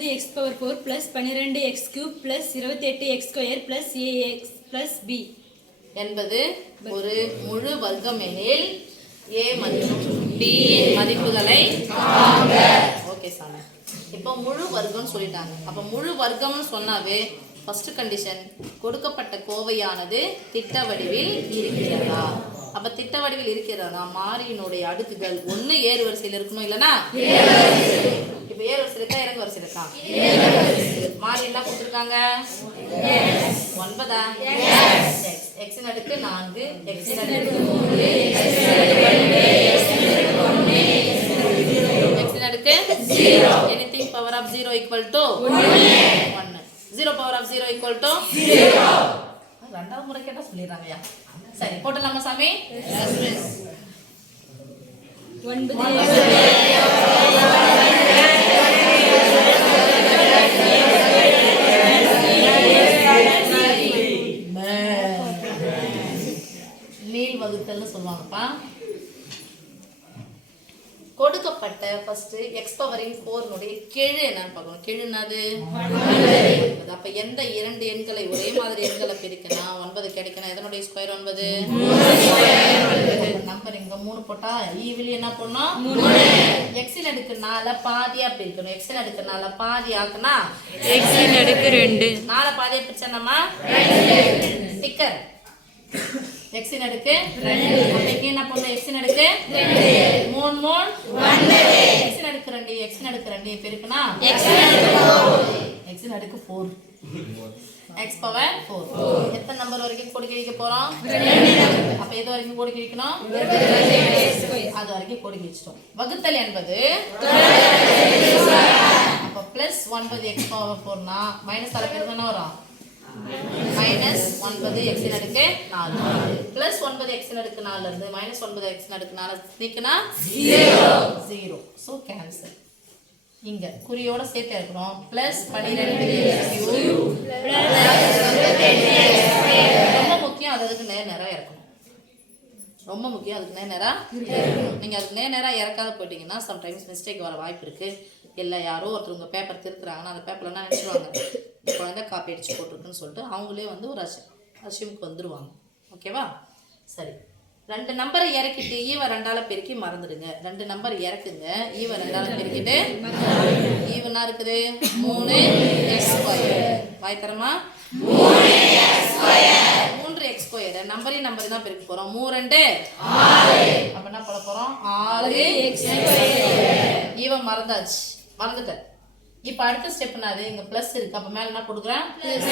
x power 4 plus 12x cube plus 28x square plus ax plus b என்பது ஒரு முழு வர்க்கம் எனில் a மற்றும் b மதிப்புகளை காண்க. ஓகே சாமி. இப்போ முழு வர்க்கம்னு சொல்லிட்டாங்க. அப்ப முழு வர்க்கம்னு சொன்னாவே ஃபர்ஸ்ட் கண்டிஷன் கொடுக்கப்பட்ட கோவையானது திட்ட வடிவில் இருக்கிறதா? அப்ப திட்ட வடிவில் இருக்கிறதா மாறியினுடைய அடுக்குகள் ஒண்ணு ஏறு வரிசையில் இருக்கணும் இல்லனா இப்ப ஏறு வரிசை இருக்கா இறங்கு வரிசை இருக்கா? மாறி என்ன கொடுத்திருக்காங்க? 9 x இன் அடுக்கு 4 x இன் அடுக்கு 3 x இன் அடுக்கு 0 anything power of 0 equal to 1 0 power of 0 equal to 0 ரெண்டாவது முறை கேட்டா சொல்லிடுறாங்கயா. சரி போடலாமா சாமி? நீள் வகுத்தல்னு சொல்லுவாங்கப்பா. கொடுக்கப்பட்ட ஃபர்ஸ்ட் x பவரின் 4 னுடைய கெழு என்னன்னு பார்க்கணும். கெழு என்னது? அப்ப எந்த இரண்டு எண்களை ஒரே மாதிரி எண்களை பிரிக்கனா 9 கிடைக்கணும். எதனுடைய ஸ்கொயர் 9? நம்பர் இங்க 3 போட்டா ஈவிலி என்ன பண்ணனும்? 3 x இன் அடுக்கு 4 பாதியா பிரிக்கணும். x இன் அடுக்கு 4 பாதி ஆக்குனா x இன் அடுக்கு 2 4 பாதியா பிரிச்சனமா 2 ஸ்டிக்கர் x இன் அடுக்கு 2 அப்ப இங்க என்ன பண்ணனும்? x இன் அடுக்கு 2 3 3 9 x இன் அடுக்கு 2 x இன் அடுக்கு 2 பெருக்குனா x இன் அடுக்கு 4 x பவர் 4 எத்தனை நம்பர் வரைக்கும் கோடி கிழிக்க போறோம்? 2 அப்ப எது வரைக்கும் கோடி கிழிக்கணும்? அது வரைக்கும் கோடி கிழிச்சிட்டோம். வகுத்தல் என்பது அப்ப பிளஸ் 9 x பவர் 4 னா மைனஸ் ஆல பெருக்க என்ன வரும்? மைனஸ் 9 x இன் அடுக்கு 4 பிளஸ் 9 x இன் அடுக்கு 4 ல இருந்து மைனஸ் 9 x இன் அடுக்கு 4 நீக்கினா 0 சோ கேன்சல். இங்க குறியோட சேர்த்து இருக்கணும் பிளஸ் 12x ரொம்ப முக்கியம் அதுக்கு நேரா இறக்கணும். ரொம்ப முக்கியம் அதுக்கு நேரா இறக்கணும். நீங்க அதுக்கு நேரா இறக்காத போயிட்டீங்கன்னா சம்டைம்ஸ் மிஸ்டேக் வர வாய்ப்பு இருக்கு. இல்லை யாரோ ஒருத்தர் உங்கள் பேப்பர் திருத்துறாங்கன்னா அந்த பேப்பர்ல என்ன நினச்சிடுவாங்க குழந்தை காப்பி அடிச்சு போட்டிருக்குன்னு சொல்லிட்டு அவங்களே வந்து ஒரு அசியமுக்கு வந்துடுவாங்க. ஓகேவா? சரி, 2 நம்பரை இறக்கிட்டு ஈவ 2ஆல பெருக்கி மறந்துடுங்க. 2 நம்பர் இறக்குங்க, ஈவ 2ஆல பெருக்கிட்டு ஈவனா இருக்குது 3x ஸ்கொயர். வாய் தரமா 3x ஸ்கொயர் நம்பரையும் நம்பரையும் தான் பெருக்க போறோம். 3 2 6 அப்ப என்ன பண்ண போறோம்? 6x square. ஈவ மறந்தாச்சு, மறந்துட்டேன். இப்ப அடுத்த ஸ்டெப் என்னது? இங்க பிளஸ் இருக்கு. அப்ப மேல என்ன போடுறேன்? பிளஸ்.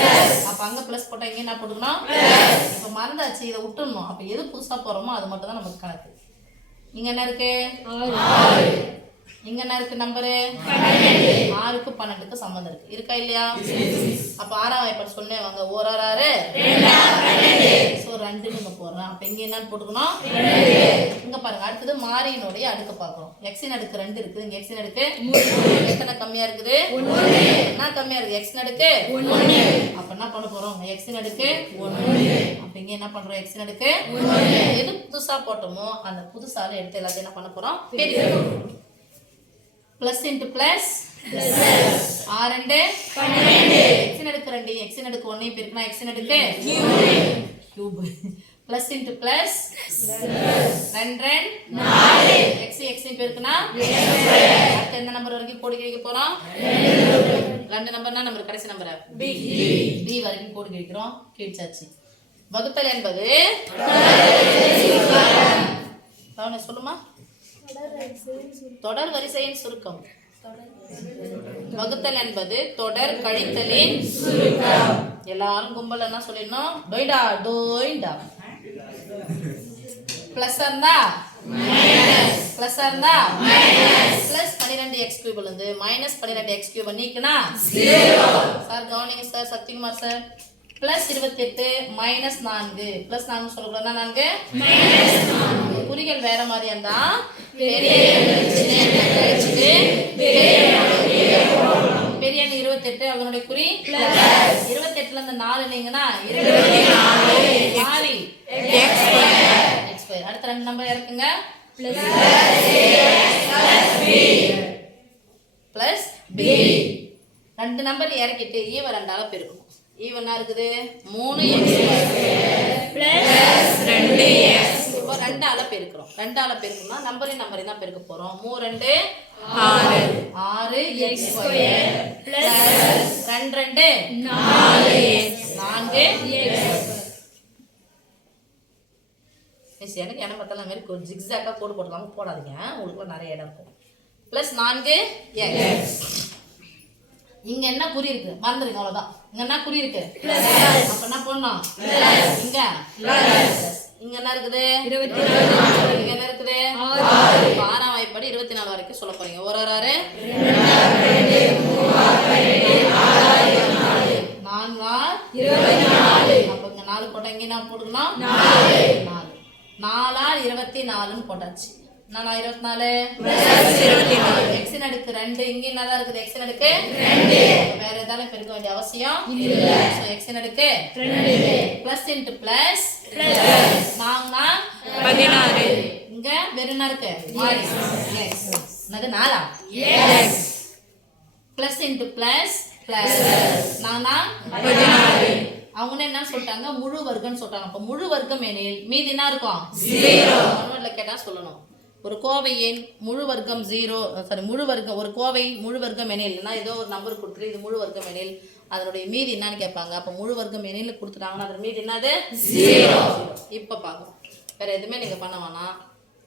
அப்ப அங்க பிளஸ் போட்டா இங்க என்ன போடுறோம்? பிளஸ். இப்ப மறந்தாச்சு, இத விட்டுறணும். அப்ப எது புதுசா போறோமோ அது மட்டும் தான் நமக்கு கணக்கு. இங்க என்ன இருக்கு? 6. இங்க என்ன இருக்கு? நம்பர் 12. 6க்கு 12க்கு சம்பந்தம் இருக்கு. இருக்கா இல்லையா? அப்ப 6ஆம் வாய்ப்பாடு சொன்னே வாங்க. 1 6 2 12 சோ 2 ன்னு போறோம். அப்ப இங்க என்ன போட்டுக்கணும்? 2. இங்க பாருங்க, அடுத்து மாறியினுடைய அடுக்கு பார்க்கறோம். x இன் அடுக்கு 2 இருக்கு. இங்க x இன் அடுக்கு 3 எத்தனை கம்மியா இருக்குது? 1. என்ன கம்மியா இருக்கு? x இன் அடுக்கு 1. அப்ப என்ன பண்ண போறோம்? x இன் அடுக்கு 1. அப்ப இங்க என்ன பண்றோம்? x இன் அடுக்கு 1. எது புதுசா போட்டோமோ அந்த புதுசால எடுத்து எல்லாத்தையும் என்ன பண்ண போறோம்? பெருக்கணும். plus into plus 6 2 12 x இன் அடுக்கு 2 x இன் அடுக்கு 1 பெருக்கினா x இன் அடுக்கு cube plus into plus 2 4 x x இன் பெருக்கினா அடுத்து எந்த நம்பர் வரைக்கும் கோடி கிழிக்க போறோம்? 2 நம்பர்னா நம்பர் கடைசி நம்பர் b வரைக்கும் கோடி கிழிக்கிறோம். கிழிச்சாச்சு. வகுத்தல் என்பது அவனே சொல்லுமா? தொடர் வரிசையின் சுருக்கம். வகுத்தல் என்பது தொடர் கழித்தலின் சுருக்கம். எல்லாரும் கும்பல் என்ன சொல்லிடணும்? டோய்டா டோய்டா. பிளஸ் இருந்தா மைனஸ், பிளஸ் இருந்தா மைனஸ். பிளஸ் 12x கியூப்ல இருந்து மைனஸ் 12x கியூப் நீக்கினா 0. சார் கவனிங்க sir, Sakthikumar sir. Plus 28 minus 4 plus 4 சொல்லக்கூடாது 4 மைனஸ் 4. குறிகள் வேற மாதிரியா இருந்தா பெரிய பெரிய 28 அதனுடைய குறி பிளஸ் 28ல இருந்து 4 நீங்கனா 24 மாறி x ஸ்கொயர். அடுத்த 2 நம்பர் இருக்குங்க பிளஸ் a பிளஸ் b ரெண்டு நம்பர் இறக்கிட்டு ஈவை ரெண்டால பெருக்கணும். ஈவ என்ன இருக்குது 3x² பிளஸ் 2x. இப்போ ரெண்டால பெருக்கிறோம். ரெண்டால பெருக்கணும்னா நம்பரையும் தான் பெருக்க போறோம். 3 2 6 6x² plus 2 2 4x 4x. Miss எனக்கு இடம் பார்த்தாலும் அந்த மாதிரி ஜிக்ஸாக்காக கோடு போடலாமா? போடாதீங்க, உங்களுக்கு நிறைய இடம் இருக்கும். Plus 4x. இங்க என்ன குறி இருக்கு மறந்துருங்க, அவ்வளவுதான். இங்க என்ன குறி இருக்கு? அப்ப என்ன பண்ணணும்? இங்க இங்க என்ன இருக்குது? 24. இங்க என்ன இருக்குது? 6ஆம் வாய்ப்பாடு 24 வரைக்கும் சொல்ல போறீங்க. 1 6 4 24. அப்ப இங்க 4 போட்டா இங்க என்ன போட்டுக்கணும்? 4 4 24ன்னு போட்டாச்சு. நான் 24 x ன் அடுக்கு 2. இங்க என்னதான் இருக்குது? x ன் அடுக்கு 2. வேற ஏதாவது பெருக்க வேண்டிய அவசியம் இல்ல. சோ x ன் அடுக்கு 2 பிளஸ் இன்டு பிளஸ் நாங்கனா 16. இங்க வேற என்ன இருக்கு? x. என்னது 4? x plus into plus plus நாங்கனா 16. அவங்க என்ன சொல்லிட்டாங்க? முழு வர்க்கம்னு சொல்றாங்க. அப்ப முழு வர்க்கம் எனில் மீதி என்ன இருக்கும்? 0. ஒண்ணுல கேட்டா சொல்லணும். ஒரு கோவையின் முழு வர்க்கம் 0, சாரி முழு வர்க்கம், ஒரு கோவை முழு வர்க்கம் எனில்னா ஏதோ ஒரு நம்பர் கொடுத்துட்டு இது முழு வர்க்கம் எனில் அதனுடைய மீதி என்னன்னு கேட்பாங்க. அப்ப முழு வர்க்கம் எனில் கொடுத்துட்டாங்கன்னா அதோட மீதி என்னது? 0. இப்ப பாக்கலாம். வேற எதுவுமே நீங்க பண்ண வேணாம்.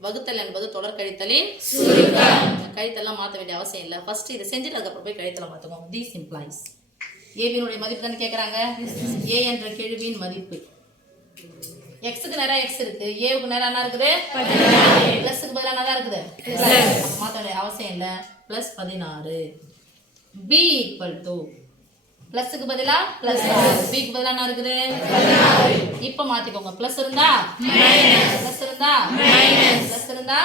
வகுத்தல் என்பது தொடர் கழித்தலின் சுருக்கம். கழித்தெல்லாம் மாற்ற வேண்டிய அவசியம் இல்லை. ஃபர்ஸ்ட் இதை செஞ்சுட்டு அதுக்கப்புறம் போய் கழித்தலை மாற்றுவோம். தீஸ் இம்ப்ளாய்ஸ் ஏபியினுடைய மதிப்பு தானே கேட்குறாங்க. ஏ என்ற கேள்வியின் மதிப்பு எக்ஸுக்கு நேரம் எக்ஸ் இருக்கு, ஏவுக்கு நேரம் என்ன இருக்குது? பிளஸுக்கு பதிலாக என்ன தான் இருக்குது? மாற்ற வேண்டிய அவசியம் இல்லை. பிளஸ் 16. பி ஈக்குவல் டு பிளஸுக்கு பதிலா பிளஸ், பிக்கு பதிலாக என்ன இருக்குது? 16. இப்போ மாத்திக்கோங்க. பிளஸ் இருந்தா பிளஸ் இருந்தா பிளஸ் இருந்தா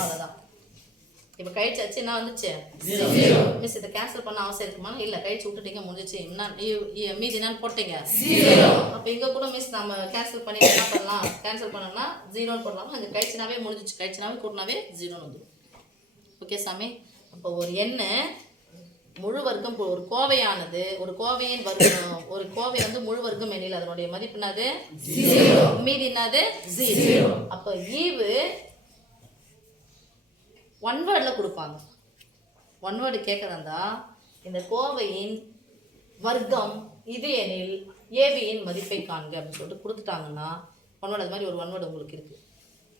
அவ்வளோதான். இப்போ கழிச்சாச்சு, என்ன வந்துச்சு? 0. மிஸ் இதை கேன்சல் பண்ண அவசியம் இருக்குமா? இல்லை, கழிச்சு விட்டுட்டீங்க, முடிஞ்சிச்சு. மீதி என்னன்னு போட்டீங்க? 0. அப்போ இங்கே கூட மிஸ் நம்ம கேன்சல் பண்ணி என்ன பண்ணலாம்? கேன்சல் பண்ணோம்னா 0ன்னு போடலாமா? அங்கே கழிச்சுனாவே முடிஞ்சிச்சு. கழிச்சுனாவே கூட்டினாவே 0ன்னு வந்துடும். ஓகே சாமி. அப்போ ஒரு எண்ணு முழு வர்க்கம், ஒரு கோவையானது, ஒரு கோவையின் வர்க்கம், ஒரு கோவை வந்து முழு வர்க்கம் எண்ணில் அதனுடைய மதிப்பு என்னது? 0. மீதி என்னது? 0. அப்போ ஈவு ஒன் வேர்டில் கொடுப்பாங்க. ஒன் வேர்டு கேட்குறதா இந்த கோவையின் வர்க்கம் இது எனில் ஏபியின் மதிப்பை காண்க அப்படின்னு சொல்லிட்டு கொடுத்துட்டாங்கன்னா ஒன் வேர்டு, அது மாதிரி ஒரு ஒன் வேர்டு உங்களுக்கு இருக்குது.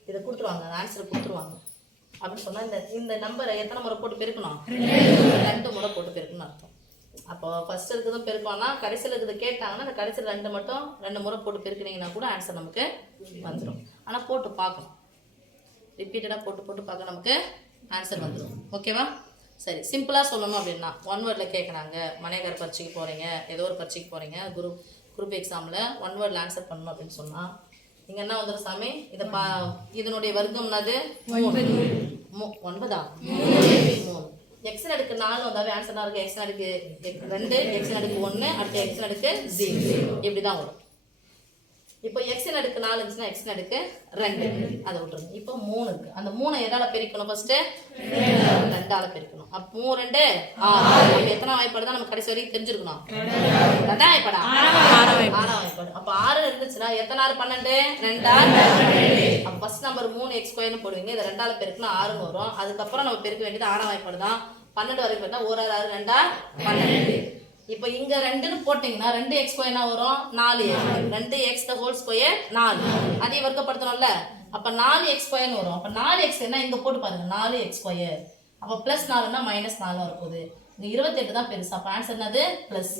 இதை கொடுத்துருவாங்க, ஆன்சரை கொடுத்துருவாங்க. அப்படின்னு சொன்னால் இந்த நம்பரை எத்தனை முறை போட்டு பெருக்கணும்? 2 முறை போட்டு பெருக்கணும்னு அர்த்தம். அப்போ ஃபர்ஸ்ட் இருக்கிறதும் பெருக்கோன்னா கடைசியில் இருக்கிறது கேட்டாங்கன்னா அந்த கடைசியில் 2 மட்டும் 2 முறை போட்டு பெருக்கினீங்கன்னா கூட ஆன்சர் நமக்கு வந்துடும். ஆனால் போட்டு பார்க்கணும், ரிப்பீட்டடாக போட்டு போட்டு பார்க்க நமக்கு ஆன்சர் வந்துடும். ஓகேவா? சரி, சிம்பிளாக சொல்லணும் அப்படின்னா ஒன் வேர்டில் கேட்குறாங்க. மனையக்கார பரீட்சைக்கு போகிறீங்க, ஏதோ ஒரு பரீட்சைக்கு போகிறீங்க, குரூப் எக்ஸாமில் ஒன் வேர்டில் ஆன்சர் பண்ணணும் அப்படின்னு சொன்னால் நீங்கள் என்ன வந்துடும் சாமி? இதை இதனுடைய வர்க்கம்னாது 9. எக்ஸ் அடுக்கு 4 வந்தாவே ஆன்சர் இருக்குது. எக்ஸ் அடுக்கு 2, எக்ஸ் அடுக்கு 1, அடுத்து எக்ஸ் அடுக்கு 0, இப்படி தான் வரும். இப்போ எக்ஸ் அடுக்கு 4 இருந்துச்சுன்னா எக்ஸ் அடுக்கு 2 அதை விட்டுருங்க. இப்போ 3 இருக்கு. அந்த 3 எதால பெருக்கணும்? ஃபர்ஸ்ட் 2ஆல பெருக்கணும். அப்போ 3 2 6. அப்போ எத்தனை வாய்ப்பாடு தான் நம்ம கடைசி வரைக்கும் தெரிஞ்சிருக்கணும்? 2ஆம் வாய்ப்பாடா? 6ஆம் வாய்ப்பாடு. அப்போ 6 இருந்துச்சுன்னா எத்தனை 6 12 2 அப்போ ஃபர்ஸ்ட் நம்பர் 3x² போடுவீங்க. இதை 2ஆல பெருக்கினா 6ன்னு வரும். அதுக்கப்புறம் நம்ம பெருக்க வேண்டியது 6ஆம் வாய்ப்பாடு தான். 12 வரைக்கும் போட்டா 1 6 2 12. இப்போ இங்க 2ன்னு போட்டீங்கன்னா 2x² என்ன வரும்? 4x. 2x the whole square 4. அதே வர்க்கப்படுத்தணும்ல, அப்ப 4x² வரும். அப்ப 4x என்ன இங்க போட்டு பாருங்க, 4x². அப்ப பிளஸ் 4ன்னா மைனஸ் 4 வரப்போகுது. இங்க 28 தான் பெருசு. அப்ப ஆன்சர் என்னது? பிளஸ்.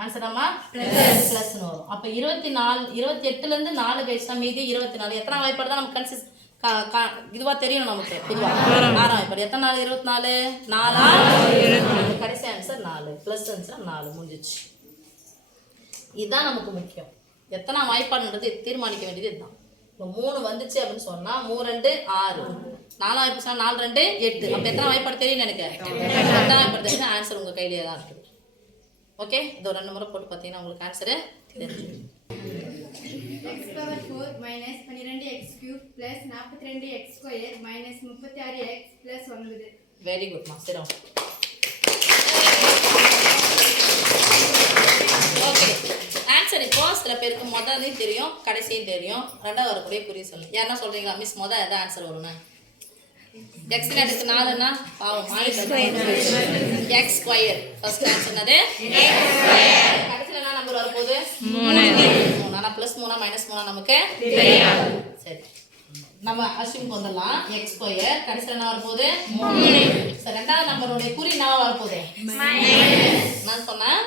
ஆன்சர் ஆமா பிளஸ்னு வரும். அப்ப 28ல இருந்து 4 கழிச்சா மீதி 24. எத்தனை வாய்ப்பாடு தான் நமக்கு இதுவா தெரியணும் நமக்கு? பொதுவா 6ஆம் வாய்ப்பாடு. எத்தனை 4? 24. 4 கடைசி ஆன்சர் 4. Plus answer 4. முடிஞ்சிச்சு. இதுதான் நமக்கு முக்கியம். எத்தனை வாய்ப்பாடுன்றது தீர்மானிக்க வேண்டியது இதுதான். இப்போ 3 வந்துச்சு அப்படின்னு சொன்னா 3 2 6. 4ஆம் வாய்ப்பு சொன்னா 4 2 8. அப்ப எத்தனை வாய்ப்பாடு தெரியும் எனக்கு? 2ஆம் வாய்ப்பாடு தெரியும். ஆன்சர் உங்க கையிலேயே தான் இருக்குது. ஓகே, இதோ 2 முறை போட்டு பார்த்தீங்கன்னா உங்களுக்கு ஆன்சரு தெரிஞ்சிடும். x⁴ minus 12x³ plus 42x² minus 36x plus 9. Very good, ma. Sit down. சில பேருக்கு முதலையும் தெரியும் கடைசியும் தெரியும். ரெண்டாவது வரக்கூடிய குறி சொல்லு. யாருன்னா சொல்றீங்களா மிஸ் மொதல் எதாவது ஆன்சர் வரும்னா? எக்ஸ்னு அடுக்கு 4ன்னா பாவம் எக்ஸ் ஸ்கொயர். ஃபர்ஸ்ட் ஆன்சர் என்னது? கடைசியில் என்ன நம்பர் வரப்போகுது? 3. ஆனால் ப்ளஸ் 3 மைனஸ் 3 நமக்கு தெரியாது. சரி, நம்ம அசியூம்க்கு வந்துடலாம். எக்ஸ் ஸ்கொயர் கடைசியில் என்ன வரப்போகுது? 3. சரி, ரெண்டாவது நம்பருடைய குறி என்ன வரப்போகுது? நான் சொன்னேன்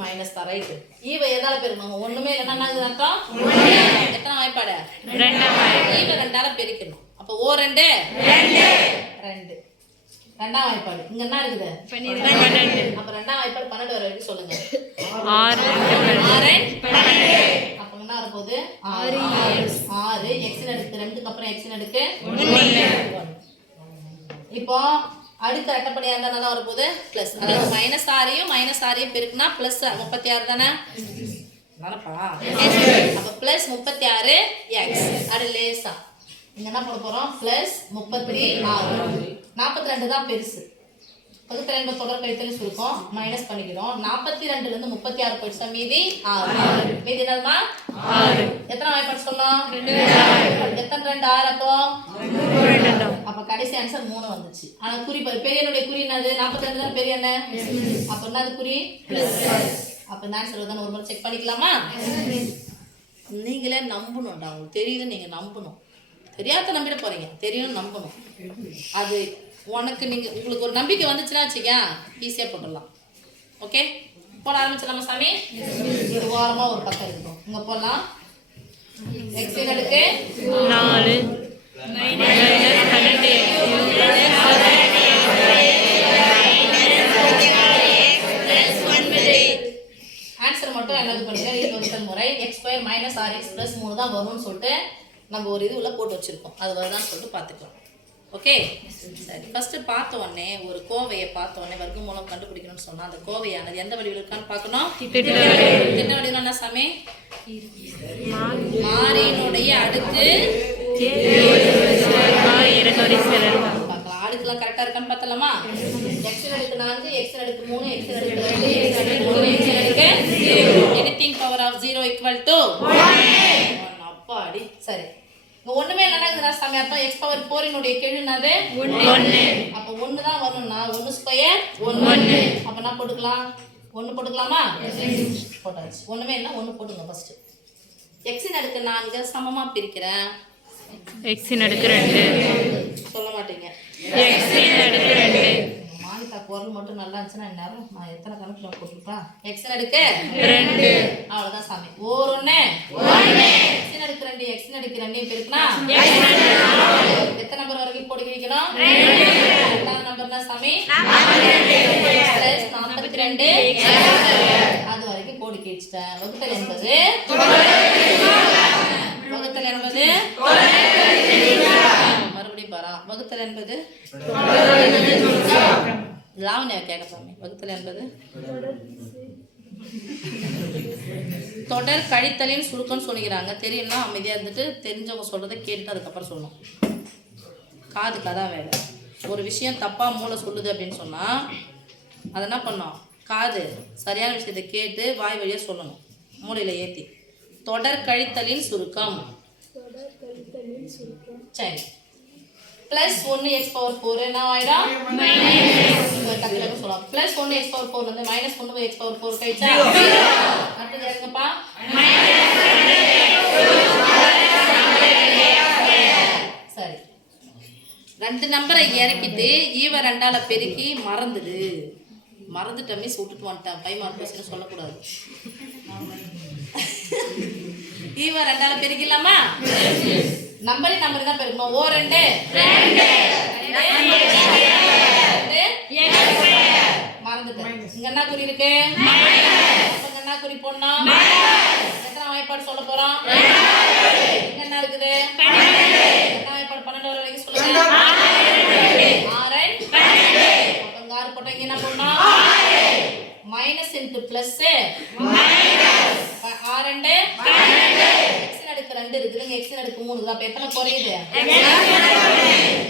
மைனஸ் தான். ரைட்டு. ஈவை எதால பெருக்கணும்? ஒண்ணுமே இல்லைன்னா அர்த்தம் எத்தனை வாய்ப்பாடு? ஈவை 2ஆல பெருக்கணும். அப்போ ஓ 2 2 ரெண்டாம் வாய்ப்பாடு. இங்க என்ன இருக்குது? 12. அப்ப ரெண்டாம் வாய்ப்பாடு 12 வர வரைக்கும் சொல்லுங்க. 6 அப்ப என்ன வரப்போகுது? 6 எக்ஸ் அடுக்கு 2க்கு அப்புறம் எக்ஸ் அடுக்கு 1. இப்போ அடுத்த ரெட்டப்படியா இருந்தா தான் வரப்போகுது பிளஸ். அதாவது -6 பெருக்குனா பிளஸ் 36 தானே தானப்பா? அப்ப பிளஸ் 36 எக்ஸ். அது லேசா இங்க என்ன பண்ண போறோம்? பிளஸ் 36. 42 தான் பெருசு. 12 தொடர் கழித்தல் சுருக்கம் மைனஸ் பண்ணிக்கிறோம். 42ல இருந்து 36 போயிடுச்சா மீதி 6. மீதி என்னமா 6. எத்தனை வாய்ப்பாடு சொன்னோம்? எத்தனை 2 6 அப்போ கடைசி ஆன்சர் 3 வந்துச்சு. ஆனா குறி பெரியனுடைய குறி என்னது? 42 தான் பெரிய என்ன? அப்ப என்னது குறி? அப்ப இந்த ஆன்சர் தான் ஒரு முறை செக் பண்ணிக்கலாமா? நீங்களே நம்பணும்டா. உங்களுக்கு தெரியுதுன்னு நீங்க நம்பணும். தெரியாத நம்பிட போறீங்க, தெரியும் நம்பணும். அது உனக்கு உங்களுக்கு ஒரு நம்பிக்கை வந்துச்சுன்னா வச்சுக்க ஈஸியாக போட்டுடலாம். ஓகே, போட ஆரம்பிச்சிடலாமா சாமி? இது ஓரமாக ஒரு பக்கம் இருக்கும். இங்கே போடலாம். எக்ஸ் அடுக்கு 4 ஆன்சர் மட்டும் என்னது பண்ணுங்க? ரீவர்சல் முறை. எக்ஸ் ஸ்கொயர் மைனஸ் 6x + 3 தான் வரும்னு சொல்லிட்டு நம்ம ஒரு இது உள்ள போட்டு வச்சிருக்கோம். அது வருதான்னு சொல்லிட்டு பார்த்துக்கலாம். ஓகே, சரி. ஃபர்ஸ்ட் பார்த்த உடனே ஒரு கோவையை பார்த்த உடனே வர்க்க மூலம் கண்டுபிடிக்கணும்னு சொன்னா அந்த கோவையானது எந்த வடிவில் இருக்கான்னு பார்க்கணும். என்ன வடிவில் என்ன சாமி? மாறியினுடைய அடுக்கு பார்க்கலாம். அடுக்குலாம் கரெக்டா இருக்கான்னு பார்த்தலாமா? எக்ஸ் அடுக்கு 4 எக்ஸ் அடுக்கு 3 எக்ஸ் அடுக்கு 2 எக்ஸ் அடுக்கு 1 எக்ஸ் அடுக்கு 0. Anything power of 0 = 1. அப்பாடி. சரி, ஒண்ணுமே இல்லைன்னா சாமி அர்த்தம் எக்ஸ் பவர் 4 னுடைய கெழு என்னது? 1. அப்ப 1 தான் வரணும்னா 1 ஸ்கொயர் 1. அப்ப என்ன போட்டுக்கலாம்? 1 போட்டுக்கலாமா? போட்டாச்சு. ஒண்ணுமே இல்லை 1 போடுங்க. ஃபர்ஸ்ட் எக்ஸின் அடுக்கு 4 சமமா பிரிக்கிறேன். எக்ஸின் அடுக்கு 2 சொல்ல மாட்டீங்க. எக்ஸின் அடுக்கு 2 மானிகா குரல் மட்டும் நல்லா இருந்துச்சுன்னா நேரம் நான் எத்தனை கணக்குல போட்டுருப்பா? எக்ஸின் அடுக்கு 2 அவ்வளவுதான் சாமி. ஓர் 1 எக்ஸின் அடுக்கு 2 எக்ஸின் அடுக்கு 2 பெருக்குனா எத்தனை நம்பர் வரைக்கும் போட்டு கிழிக்கணும்? 2 நம்பர் தான் சாமி. 42 அது வரைக்கும் கோடி கிழிச்சிட்டேன். வகுத்தல் என்பது மறுபடியும் பாரா. வகுத்தல் என்பது லாவண்யா கேட்க சாமி. வகுத்தல் என்பது தொடர் கழித்தலின் சுருக்கம்னு சொல்லிக்கிறாங்க. தெரியும்னா அமைதியாக இருந்துட்டு தெரிஞ்சவங்க சொல்றதை கேட்டு அதுக்கப்புறம் சொல்லணும். காதுக்கு அதான் வேலை. ஒரு விஷயம் தப்பா மூளை சொல்லுது அப்படின்னு சொன்னா அதை என்ன பண்ணோம்? காது சரியான விஷயத்தை கேட்டு வாய் வழியா சொல்லணும், மூளையில ஏத்தி. தொடர் கழித்தலின் சுருக்கம். சரி, +1 x⁴ என்ன ஆயிடும்? டக்குனு சொல்லலாம். +1 x⁴ வந்து -1 x⁴ கழிச்சா அடுத்து எங்கப்பா? சரி, 2 நம்பரை இறக்கிட்டு ஈவ 2ஆல பெருக்கி மறந்துட்ட மிஸ் விட்டுட்டு வந்துட்டேன். 5 மார்க் கொஸ்டின் சொல்லக்கூடாது. ஈவ 2ஆல பெருக்கலாமா? நம்பர் தான் பெருக்கணும். ஓ 2 மறந்துட்டேன். இங்க என்ன குறி இருக்கு? இங்க என்ன குறி போடணும்? எத்தனை வாய்ப்பாடு சொல்ல போறோம்? இங்க என்ன இருக்குது? எத்தனை வாய்ப்பாடு? 12 வரைக்கும் சொல்லுங்க. 6 அப்ப 6 போட்டா இங்க என்ன போடணும்? மைனஸ் இன்டு பிளஸ் 6 எக்ஸ் அடுக்கு 2 இருக்குதுங்க. எக்ஸ் அடுக்கு 3 அப்ப எத்தனை குறையுது?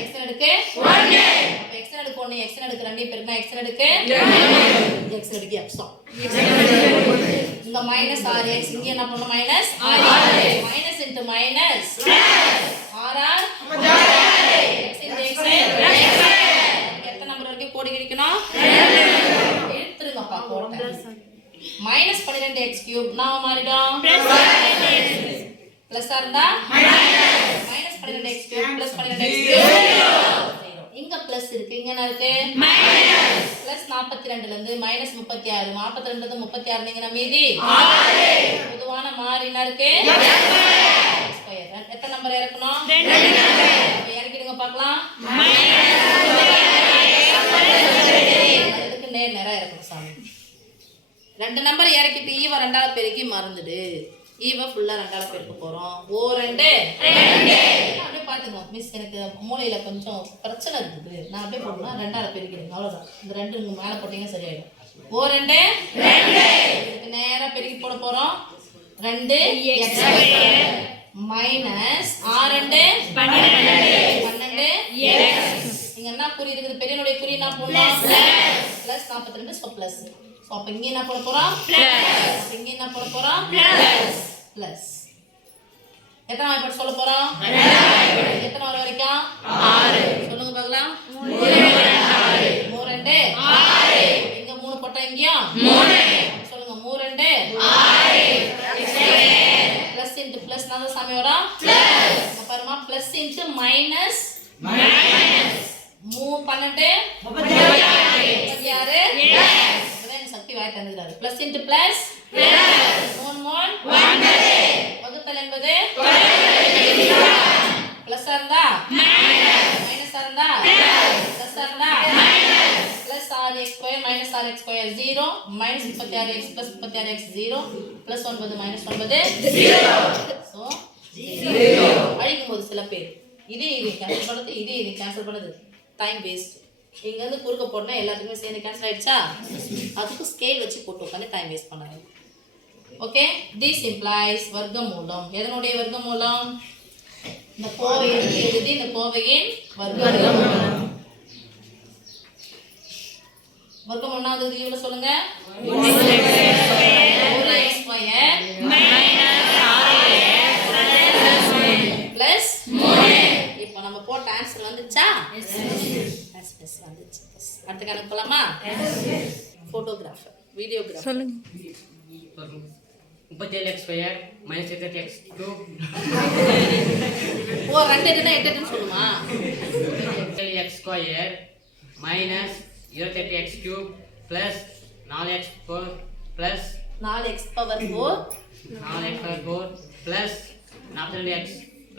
எக்ஸ் அடுக்கு 1. அப்ப எக்ஸ் அடுக்கு 1 x அடுக்கு 2 பெருக்கினா x அடுக்கு x அடுக்கு x தான். இங்க -6x இங்க என்ன பண்ணனும் minus 6x minus into minus plus r x into x எத்தனை நம்பர் வரைக்கும் கோடி கிழிக்கணும் எடுத்துருங்கப்பா கோட்டை -12x³ நாம மாறிடும் பிளஸ் இருந்தா -12x³ + 12x³ இங்க பிளஸ் இருக்கு இங்க என்ன இருக்கு மைனஸ் +42 ல இருந்து -36 42 ல இருந்து 36 நீங்க மீதி 6 பொதுவான மாறி என்ன இருக்கு ஸ்கொயர் எத்தனை நம்பர் இறக்கணும் 2 இறக்கிடுங்க பார்க்கலாம் அதுக்கு நேரா இறக்கணும் சாமி 2 நம்பர் இறக்கிட்டு ஈவ ரெண்டாவது பெருக்கி மறந்துடு ஈவ ஃபுல்லா ரெண்டாவது பெருக்க போறோம் ஓ 2 அப்படியே பாத்துங்க மிஸ் எனக்கு மூளையில கொஞ்சம் பிரச்சனை இருக்குது நான் அப்படியே போடுனா ரெண்டாவது பெருக்கிடுங்க அவ்வளவுதான் இந்த 2 நீங்க மேல போட்டீங்க சரியாயிடும் ஓ 2 இதுக்கு நேரா பெருக்கி போட போறோம் 2x மைனஸ் r2 12 இங்க என்ன குறி இருக்குது பெரியனுடைய குறி என்ன போடணும் பிளஸ் 42 சோ பிளஸ் சோ அப்ப இங்க என்ன போட போறோம் பிளஸ் இங்க என்ன போட போறோம் பிளஸ் பிளஸ் எத்தனை வாய் போட்டு சொல்ல போறோம் எத்தனை வர வரைக்கும் 6 சொல்லுங்க பார்க்கலாம் 3 2 6 இங்க 3 போட்டா இங்கயும் 3 சொல்லுங்க 3 2 6 பிளஸ் இன்டு பிளஸ் நான் சாமி வரோம் பிளஸ் பாருமா பிளஸ் இன்டு மைனஸ் 12 36 சக்தி வாய் தந்துறாரு பிளஸ் இன்டு பிளஸ் 3 1 வகுத்தல் என்பது பிளஸ் இருந்தா மைனஸ் இருந்தா பிளஸ் இருந்தா plus 6x² minus 6x² 0 minus 36x plus 36x 0 plus 9 minus 9 0 so 0 அழிக்கும் போது சில பேர் இது கேன்சல் பண்ணுது இது கேன்சல் பண்ணுது டைம் வேஸ்ட் இங்க இருந்து குறுக்க போடுனா எல்லாத்துக்குமே சேர்ந்து கேன்சல் ஆயிடுச்சா அதுக்கு ஸ்கேல் வச்சு போட்டு உட்காந்து டைம் வேஸ்ட் பண்ணாங்க ஓகே this implies வர்க்கமூலம் எதனுடைய வர்க்கமூலம் இந்த கோவையை எழுதி இந்த கோவையின் வர்க்கமூலம் வர்க்கமூலம்னா இதுல சொல்லுங்க 4x² பிளஸ் 3 இப்போ நம்ம போட்ட ஆன்சர் வந்துச்சா எஸ் வந்துச்சு அடுத்த கணக்கு போலாமா போட்டோகிராஃபர் வீடியோகிராஃபர் சொல்லுங்க 37x² -38x³ ஓ 2 என்ன 8 ன்னு சொல்லுமா x² -28x³ + 4x4 + 4x⁴ 4x4 + 42x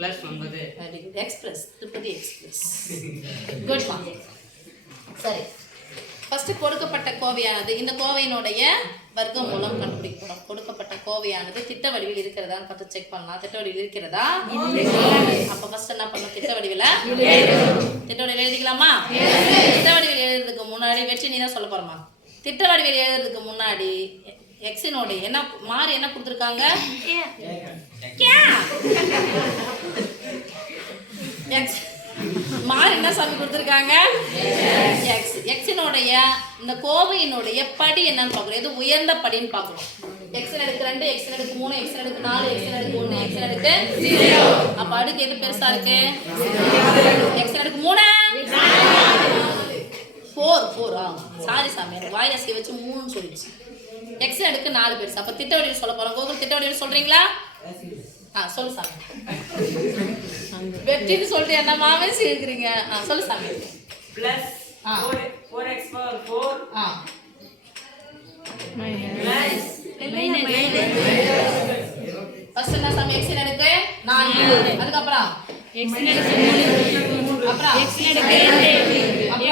+ 9 very good express Tirupati express good மா சரி ஃபர்ஸ்ட் கொடுக்கப்பட்ட கோவையானது இந்த கோவையினுடைய வர்க்கமூலம் கண்டுபிடிக்கணும் கொடுக்கப்பட்ட கோவையானது திட்ட வடிவில் இருக்கிறதான்னு பார்த்து செக் பண்ணலாம் திட்ட வடிவில் இருக்கிறதா அப்ப ஃபர்ஸ்ட் என்ன பண்ணணும் திட்ட வடிவில் எழுதிக்கலாமா திட்ட வடிவில் எழுதுறதுக்கு முன்னாடி வெற்றி நீ தான் சொல்ல போறமா திட்ட வடிவில் எழுதுறதுக்கு முன்னாடி எக்ஸினோட என்ன மாறி என்ன கொடுத்துருக்காங்க எக்ஸ் மாறி என்ன சாமி கொடுத்துருக்காங்க எக்ஸ் எக்ஸினுடைய இந்த கோவையினுடைய படி என்னன்னு பார்க்குறோம் எது உயர்ந்த படின்னு பார்க்குறோம் எக்ஸின் அடுக்கு 2 எக்ஸின் அடுக்கு 3 எக்ஸின் அடுக்கு 4 எக்ஸின் அடுக்கு 1 எக்ஸின் அடுக்கு 0 அப்ப அடுக்கு எது பெருசா இருக்கு எக்ஸின் அடுக்கு 3 4 சாரி சாமி எனக்கு வாயசி வச்சு 3 ன்னு சொல்லிடுச்சு எக்ஸின் அடுக்கு 4 பெருசு அப்ப திட்ட வடிவில் சொல்ல போறோம் கோகுல் திட்ட வடிவில் சொல்றீங்களா சொல்லு சாமி வெற்றின்னு சொல்லிட்டு என்ன மாவே சேர்க்கிறீங்க சொல்லு சாமி பிளஸ் 4x4 ஃபர்ஸ்ட் என்ன சாமி x ன் அடுக்கு 4 அதுக்கு அப்புறம் x ன் அடுக்கு 3 அப்புறம் x ன் அடுக்கு 2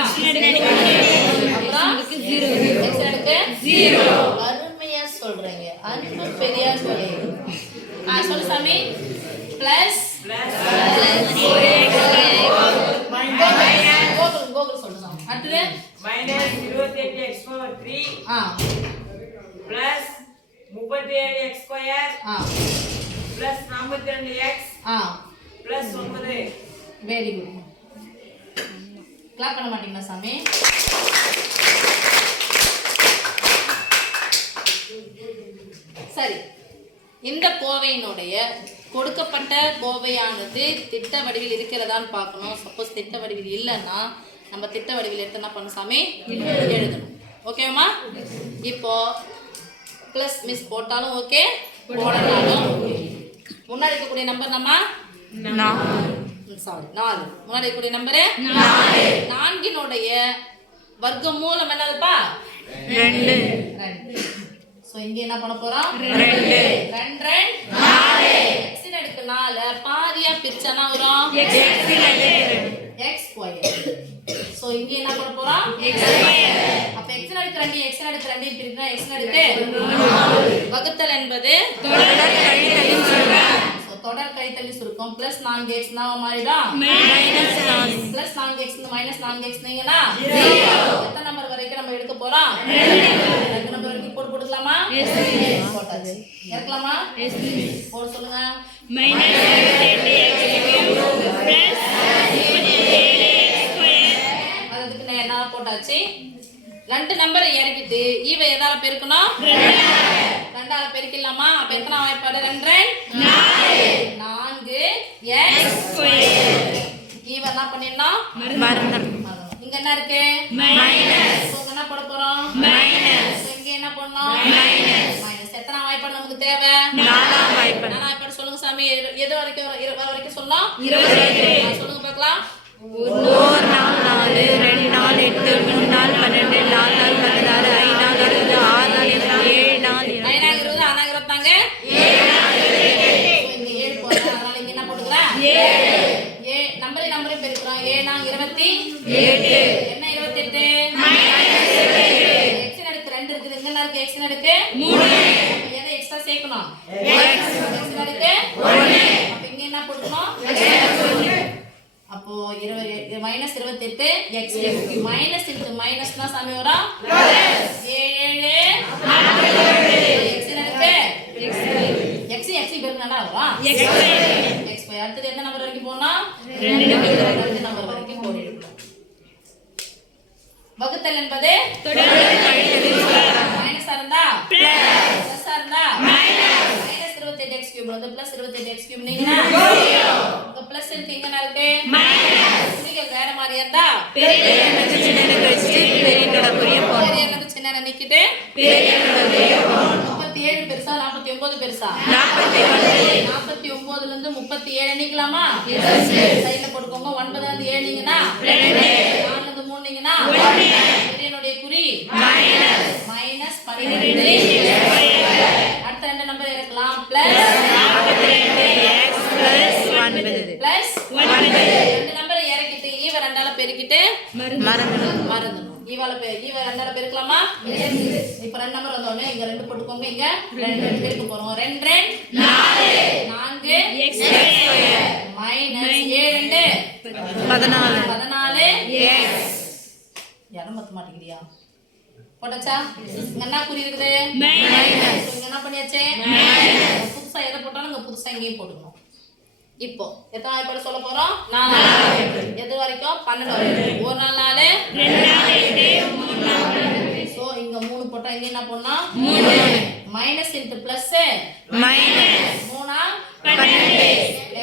x ன் அடுக்கு 3 அப்புறம் x ன் அடுக்கு 0 அருமையா சொல்றீங்க அன்பு பெரியார் சொல்லி சொல்லு சாமி பிளஸ் கோகுல் சொல்லு சாமி அடுத்து -28x3 plus 37x² plus 42x plus 9 very good clap பண்ண மாட்டீங்களா சாமி? சரி, இந்த கோவையினுடைய கொடுக்கப்பட்ட கோவையானது திட்ட வடிவில் இருக்கிறதான்னு பார்க்கணும். சப்போஸ் திட்ட வடிவில் இல்லைன்னா நம்ம திட்ட வடிவில் எடுத்து என்ன பண்ணணும் சாமி? எழுதணும். ஓகேவா? இப்போ ப்ளஸ் மிஸ் போட்டாலும் ஓகே, போடலாலும் முன்னாடி இருக்கக்கூடிய நம்பர் நம்ம 4. முன்னாடி இருக்கக்கூடிய நம்பரு 4னுடைய வர்க்க மூலம் என்னதுப்பா? 2. சோ இங்க என்ன பண்ண போறோம்? 2 2 4. x ன் அடுக்கு 4 பாதியா பிரிச்சனா வரும் x ஸ்கொயர். சோ இங்க என்ன பண்ண போறோம்? x square. அப்ப x ன் அடுக்கு 2 x ன் அடுக்கு 2 பிரிச்சா x ன் அடுக்கு 4. வகுத்தல் என்பது தொடர் கழித்தல் சுருக்கம். பிளஸ் 4x னா மாறிடா பிளஸ் 4x மைனஸ் 4x நீங்கனா 0. எத்தனை நம்பர் வரைக்கும் நம்ம எடுக்க போறோம்? 2 நம்பர் வரைக்கும் போட்டுக்கலாமா? போட்டாச்சு. இறக்கலாமா? போட சொல்லுங்க. அதுக்கு நான் என்ன போட்டாச்சு? 2 நம்பரை இறக்கிட்டு ஈவ எதால பெருக்கணும்? 2ஆல பெருக்கலாமா? அப்ப எத்தனை வாய்ப்பாடு? 2 4 x ஸ்கொயர். ஈவ என்ன பண்ணிடலாம்? இங்க என்ன இருக்கு? மைனஸ். சோ என்ன போட போறோம்? மைனஸ். இங்க என்ன பண்ணனும்? மைனஸ். எத்தனை வாய்ப்பாடு நமக்கு தேவை? 4ஆம் வாய்ப்பாடு. 4ஆம் வாய்ப்பாடு சொல்லுங்க சாமி. எது வரைக்கும் 20 வரைக்கும் சொல்லலாம்? 20 வரைக்கும் சொல்லுங்க பார்க்கலாம். 1 4 4 2 4 8 3 4 12 4 4 16 5 4 6 4 7 4 9 20 6 20 தாங்க 7 இங்க 7 போறேன். அதனால இங்க என்ன போடுறேன்? 7 நம்பரை பெருக்குறோம். 7 4 28 என்ன 28 x ன் அடுக்கு 2 இருக்குது. இங்க என்ன இருக்கு? x ன் அடுக்கு 3. எதை எக்ஸ்ட்ரா சேர்க்கணும்? x ன் அடுக்கு 1. அப்ப இங்க என்ன போடணும்? அப்போ 20 minus 28 x minus into minus னா சாமி வரும் பிளஸ் 7 x இருக்கு x பெருக்கனா வரும் x பை அடுத்து எந்த நம்பர் வரைக்கும் போறோம்? 2 நம்பர் வரைக்கும் போறோம். வகுத்தல் என்பது தொடர் கழித்தல் மைனஸ் இருந்தா பிளஸ் இருந்தா மைனஸ் 28x கியூப் வந்து பிளஸ் 28x கியூப் நீங்கனா 0 பிளஸ் இருக்கு இங்க என்ன இருக்கு மைனஸ் நீங்க வேற மாதிரி இருந்தா பெரிய என்னது சின்னது கழிச்சு பெரிய கடக்குரிய போறோம். பெரிய என்னது சின்னது நிக்கிட்டு பெரிய கடக்குரிய போறோம். 37 பெருசா 49 பெருசா 49 ல இருந்து 37 நீக்கலாமா? எஸ் சைடுல போட்டுக்கோங்க. 9 ல இருந்து 7 நீங்கனா 2 4 ல இருந்து 3 நீங்கனா 1 பெரியனுடைய குறி மைனஸ் 12 அடுத்த ரெண்டு நம்பர் எடுக்கலாம். பிளஸ் 42x பிளஸ் 9 பிளஸ் 9 ரெண்டு நம்பரை இறக்கிட்டு ஈவ ரெண்டால பெருக்கிட்டு மறந்துடணும். ஈவ ரெண்டால பெருக்கலாமா? இப்போ ரெண்டு நம்பர் வந்தோடனே இங்க 2 போட்டுக்கோங்க. இங்க 2 பெருக்க போறோம். 2 4 4 x ஸ்கொயர் மைனஸ் 7 14 x யாரும் மத்த மாட்டேங்கிறியா? போட்டாச்சா? இங்க என்ன குறி இருக்குது? மைனஸ். இங்க என்ன பண்ணியாச்சு? மைனஸ். புதுசா எதை போட்டாலும் இங்க புதுசா இங்கேயும் போட்டுக்கணும். இப்போ எத்தனை வாய்ப்பாடு சொல்ல போறோம்? 4 எது வரைக்கும்? 12 வரைக்கும். ஒரு நாள் 4 2 நாள் 8 3 நாள். சோ இங்க 3 போட்டா இங்க என்ன பண்ணனும்? 3 minus into plus minus 3 12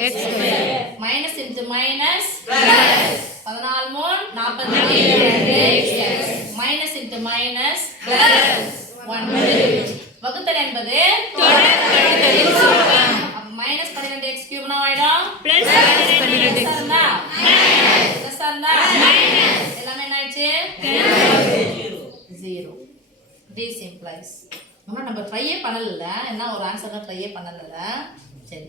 x minus into minus plus 14 42 x minus into minus plus 1 வகுத்தல் என்பது தொடர் கழித்தல் சுருக்கம். மைனஸ் 12x கியூப் னா ஆயிடும் பிளஸ் 12x இருந்தா மைனஸ் பிளஸ் இருந்தா மைனஸ் எல்லாமே என்ன ஆயிடுச்சு? 0 this implies இன்னும் நம்ம ட்ரையே பண்ணல. என்ன ஒரு ஆன்சர் தான் ட்ரையே பண்ணல. சரி,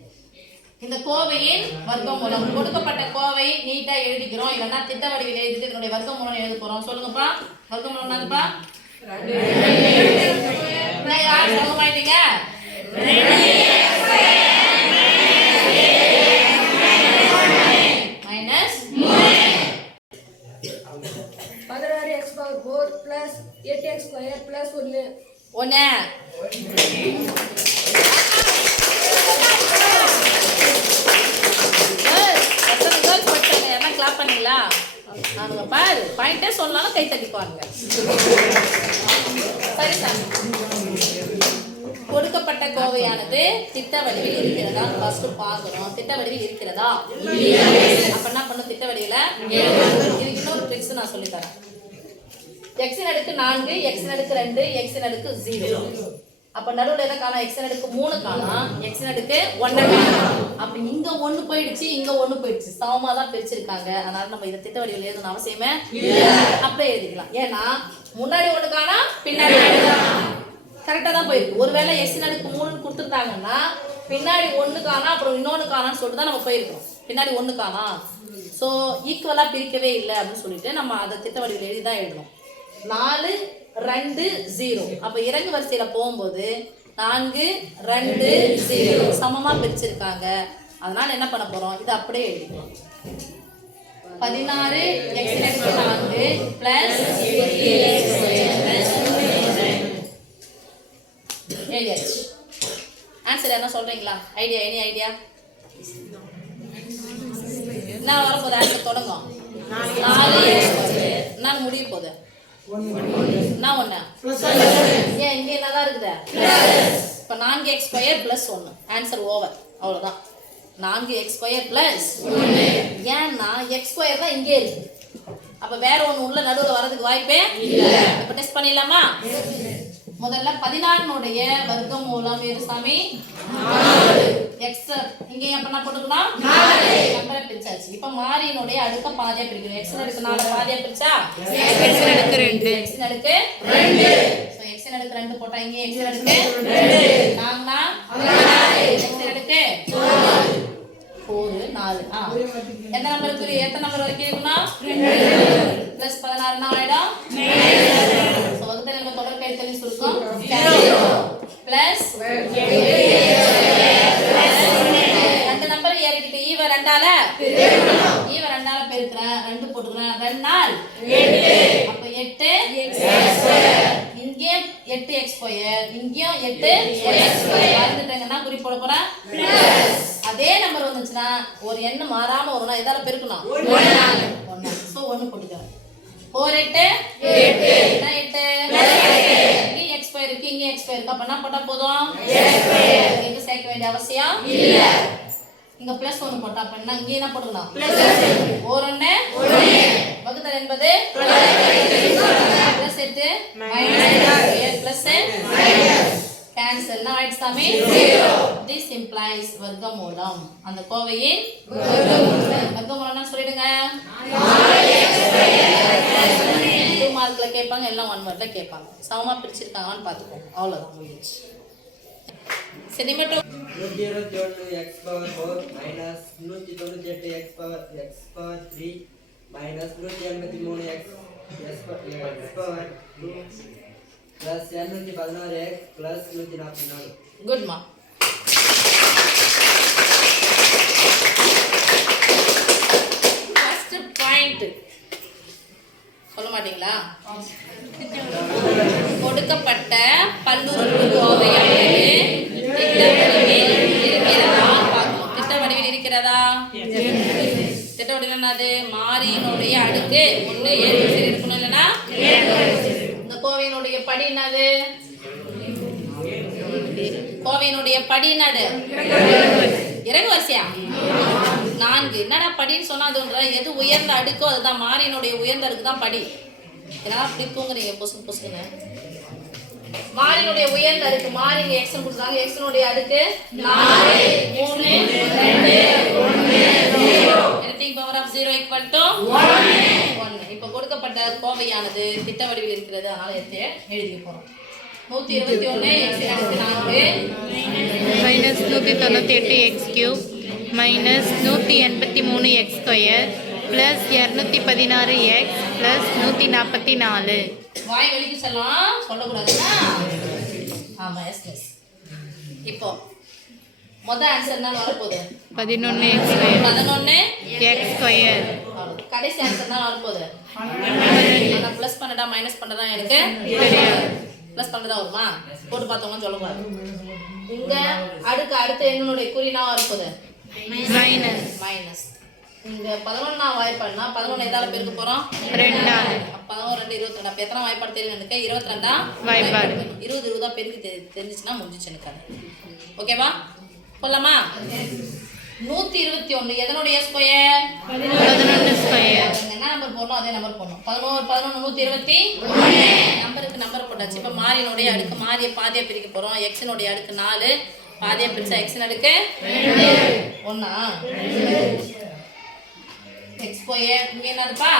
இந்த கோவையின் வர்க்கமூலம் கொடுக்கப்பட்ட கோவை நீட்டா எழுதிக்கிறோம். இல்லைன்னா திட்ட வடிவில் எழுதிட்டு இதனுடைய வர்க்கமூலம் எழுத போறோம். சொல்லுங்கப்பா, வர்க்கமூலம் என்னதுப்பா? யார் சொல்ல மாட்டீங்க? Minus 16x power 4 plus 8x square plus 1 clap பண்ணீங்களா? நானுங்க பாரு பாயிண்டே சொன்னாலும் கை தட்டிக்குவாங்க. சரி சாமி. கொடுக்கப்பட்ட கோவையானது திட்ட வடிவில் இருக்கிறதா ஃபர்ஸ்ட் பார்க்கணும். திட்ட வடிவில் இருக்கிறதா? அப்ப என்ன பண்ணும்? திட்ட வடிவில் இதுக்கு இன்னொரு ட்ரிக்ஸ் நான் சொல்லி தரேன். எக்ஸின் அடுக்கு 4, எக்ஸின் அடுக்கு 2, எக்ஸின் அடுக்கு 0. அப்ப நடுவுல எதை காணோம்? எக்ஸின் அடுக்கு 3 காணோம், எக்ஸின் அடுக்கு 1 காணோம். அப்ப இங்க 1 போயிடுச்சு, இங்க 1 போயிடுச்சு. சமமா தான் பிரிச்சிருக்காங்க. அதனால நம்ம இதை திட்ட வடிவில் எழுதணும் அவசியமே இல்ல. அப்படியே எழுதிக்கலாம். ஏன்னா முன்னாடி 1 காணோம், பின்னாடி 1 காணோம். கரெக்டா தான் போயிருக்கு. ஒருவேளை எக்ஸின் அடுக்கு 3 கொடுத்துட்டாங்கன்னா பின்னாடி 1 காணோம், அப்புறம் இன்னொன்னு காணோம்னு சொல்லிட்டு தான் நம்ம போயிருக்கோம். பின்னாடி 1 காணோம், ஸோ ஈக்குவலா பிரிக்கவே இல்லை அப்படின்னு சொல்லிட்டு நம்ம அதை திட்ட வடிவில் எழுதி தான் எழுதணும். 4, 2, 0. அப்ப இறங்கு வரிசையில போகும்போது 4, 2, 0 சமமா பிரிச்சிருக்காங்க. அதனால என்ன பண்ண போறோம்? இது அப்படியே எழுதிக்கலாம். 16 x அடுக்கு 4 பிளஸ் 8x எழுதியாச்சு. ஆன்சர் என்ன சொல்றீங்களா? ஐடியா? Any idea? என்ன வரப்போகுது? ஆன்சர் தொடங்கும். 4x என்ன முடிய போகுது? நான் ஒண்ணு ஏன் இங்க என்னதான் இருக்குது? இப்ப 4x² + 1. Answer over. அவ்வளவுதான். 4x² + 1. ஏன்னா x² தான் இங்கே இருக்கு. அப்ப வேற ஒண்ணு உள்ள நடுவுல வரதுக்கு வாய்ப்பே இல்ல. இப்ப டெஸ்ட் பண்ணிடலாமா? முதல்ல 16 வர்க்கமூலம் எது சாமி? 4. x இங்க அப்ப என்ன போட்டுக்கலாம்? 4 நம்பரை பிரிச்சாச்சு. இப்ப மாறியினுடைய அடுக்க பாதியா பிரிக்கணும். x அடுக்கு 4 பாதியா பிரிச்சா x அடுக்கு 2, x அடுக்கு 2. சோ x அடுக்கு 2 போட்டா இங்க x அடுக்கு 2 நாங்கனா 4 x அடுக்கு 4 4. எந்த நம்பருக்கு எத்தனை நம்பர் வரைக்கும் இருக்குன்னா 2 + 16 என்ன ஆயிடும்? சோ வகுத்தல் நம்ம தொடர் கழித்தலின் சுருக்கம் பிளஸ் 2 நம்பர் ஏறிட்டு ஈவ 2ஆல பெருக்கணும். ஈவ 2ஆல பெருக்குறேன், 2 போட்டுக்கிறேன். 2 நாள் 8. அப்ப 8x². இங்கே 8x², இங்கேயும் 8x². வந்துட்டேங்கன்னா குறி போட போறேன் பிளஸ். அதே நம்பர் வந்துச்சுன்னா ஒரு எண்ணு மாறாம வரும்னா எதால பெருக்கணும்? 1. சோ 1 போட்டுக்கிறேன். 4 8 8 என்ன 8 இங்க x² இருக்கு, இங்க x² இருக்கு. அப்ப என்ன போட்டா போதும்? இங்க சேர்க்க வேண்டிய அவசியம் இல்ல. இங்க +1 போட்டா அப்ப என்ன இங்க என்ன போடணும்? +1 வகுத்தல் என்பது +8 -8 கேன்சல். என்ன ஆயிடுச்சு சாமி? 0. This implies வர்க்கமூலம். அந்த கோவையின் வர்க்கமூலம்னா சொல்லிடுங்க. 2 மார்க்ல கேட்பாங்க, எல்லாம் 1 மார்க்ல கேட்பாங்க. சமமா பிரிச்சிருக்காங்கன்னு பாத்துக்கோங்க. அவ்வளவுதான் முடிஞ்சிச்சு. Centimetre 121x⁴ -198x⁴ -183x + 216x + 144. Good மா. ஃபர்ஸ்ட் பாயிண்ட் சொல்ல மாட்டீங்களா? கொடுக்கப்பட்ட பல்லுறுப்பு கோவையானது திட்ட வடிவில் இருக்கிறதா பார்க்கணும். திட்ட வடிவில் இருக்கிறதா? திட்ட வடிவில் என்னது? மாறியினுடைய அடுக்கு 1 ஏறு இருக்கணும். இல்லைன்னா இந்த கோவையினுடைய படி என்னது? கோவையினுடைய படி என்னது? இறங்கு வரிசையா 4. என்னடா படின்னு சொன்னா அது எது உயர்ந்த அடுக்கோ அதுதான். மாறியினுடைய உயர்ந்த அடுக்கு தான் படி. இதெல்லாம் அப்படி தூங்குறீங்க பொசுக்கு பொசுக்குன்னு. மாறியினுடைய உயர்ந்த அடுக்கு மாறி இங்க x கொடுத்தாங்க. x னுடைய அடுக்கு 4 3 2 1 0. Anything power of 0 equal to 1. இப்போ கொடுக்கப்பட்ட கோவையானது திட்ட வடிவில் இருக்கிறது. அதனால எழுதி போறோம். 121 x அடுக்கு 4 -198x³ -183x² + 216x + 144. வாய் வெளிக்கு சொல்லக்கூடாதுன்னா ஆமா எஸ். இப்போ முதல் ஆன்சர் என்ன வரப்போகுது? 11x². 11x². கடைசி ஆன்சர் என்ன வரப்போகுது? நான் ப்ளஸ் பண்ணடா மைனஸ் பண்ணடா எனக்கு ப்ளஸ் பண்ணதா வருமா? போட்டு பார்த்தவங்க சொல்லக்கூடாது. இங்க அடுத்த எண்ணுடைய குறினா வரப்போகுது மைனஸ். இங்க 11 வாய்ப்பாடுனா 11 எதால பெருக்க போறோம் 2ஆல் 11 2 22. அப்ப எத்தனை வாய்ப்பாடு தெரியும் எனக்கு 22 வாய்ப்பாடு 20 20 பெருக்கி தெரிஞ்சுச்சுன்னா முடிஞ்சிச்சு எனக்கு அது. ஓகேவா போலாமா? 121 எதனுடைய ஸ்கொயர் 11 ஸ்கொயர். என்ன நம்பர் போடணும் அதே நம்பர் போடணும். 11 120 நம்பருக்கு நம்பர் போட்டாச்சு. இப்போ மாறினுடைய அடுக்கு மாறிய பாதியா பிரிக்க போறோம். எக்ஸினுடைய அடுக்கு 4 பாதியா பிரிச்சா எக்ஸின் அடுக்கு 1 எக்ஸ் ஸ்கொயர் இங்க என்னதுப்பா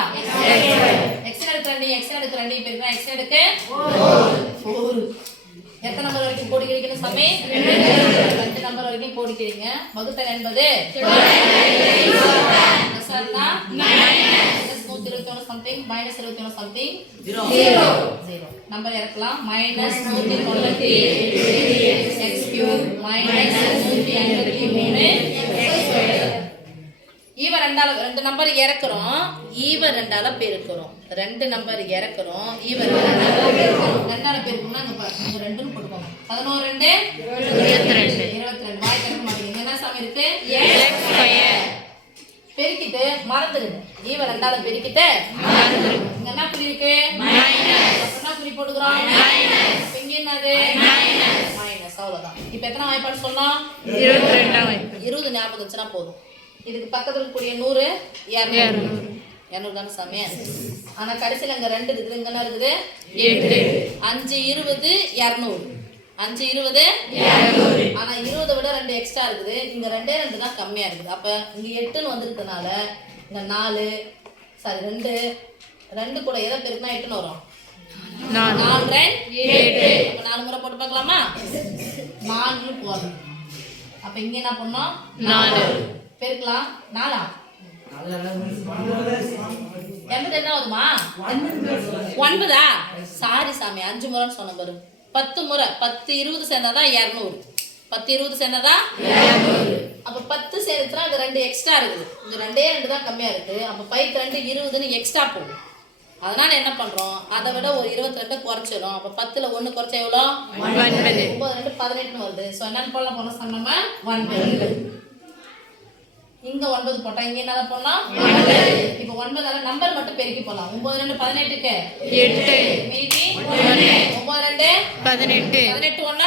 எக்ஸின் அடுக்கு 2 எக்ஸின் அடுக்கு 2 பெருக்கினா எக்ஸின் அடுக்கு 4. எத்தனை நம்பர் வரைக்கும் கோடி கிடைக்கணும் சாமி 2 நம்பர் வரைக்கும் கோடி கிடைங்க. வகுத்தல் என்பது -121 சம்திங் -21 சம்திங் 0 நம்பர் இறக்கலாம். -197 x³ -153 ஈவ ரெண்டு நம்பர் இறக்குறோம். ஈவ 2ஆல பெருக்குறோம். 2 நம்பர் இறக்குறோம். ஈவ 2ஆல பெருக்கணும்னா அங்க பாருங்க 2ன்னு போட்டுக்கோங்க. 11 2 22 வாய் திறக்க மாட்டீங்க. என்ன சாமி இருக்கு x ஸ்கொயர். பெருக்கிட்டு மறந்துடுங்க. ஈவ 2ஆல பெருக்கிட்டு இங்க என்ன குறி இருக்கு என்ன குறி போட்டுக்கிறோம் இங்க என்னது மைனஸ். அவ்வளவுதான். இப்போ எத்தனை வாய்ப்பாடு சொன்னோம் 22ஆம் வாய்ப்பாடு. 20 ஞாபகம் வச்சுனா போதும். இதுக்கு பக்கத்துல இருக்கக்கூடிய 100 200 தானே சாமி. ஆனா கடைசியில் அங்க 2 இருக்குது. இங்க என்ன இருக்குது 8 5 20 200 5 20 200. ஆனா 20 விட 2 எக்ஸ்ட்ரா இருக்குது. இங்க 2 தான் கம்மியா இருக்குது. அப்ப இங்க 8ன்னு வந்திருக்கனால இங்க 4 சாரி 2 கூட எதை பெருக்கினா 8ன்னு வரும் 4 2 8. அப்ப 4 முறை போட்டு பார்க்கலாமா 4 போடணும். அப்ப இங்க என்ன பண்ணோம் 4 பெருக்கலாம் 4 80 என்ன வருமா 9 சாரி சாமி 5 முறைன்னு சொன்ன பாரு 10 முறை 10 20 சேர்ந்தாதான் 200 10 20 சேர்ந்தாதான் 200. அப்ப 10 சேர்த்துனா அது 2 எக்ஸ்ட்ரா இருக்குது. இங்க 2 தான் கம்மியா இருக்கு. அப்ப பைக்கு 2 20ன்னு எக்ஸ்ட்ரா போகும். அதனால என்ன பண்றோம் அதை விட ஒரு 22 குறைச்சிடும். அப்ப 10ல 1 குறைச்சா எவ்வளோ 9 2 18 வருது. ஸோ என்னன்னு போடலாம் சொன்னோமா 9. இங்க 9 போட்டா இங்க என்ன போடலாம் 9. இப்போ 9ஆல நம்பர் மட்டும் பெருக்கி போடலாம். 9 2 18க்கு 8 மீதி 1 9 2 18 18 1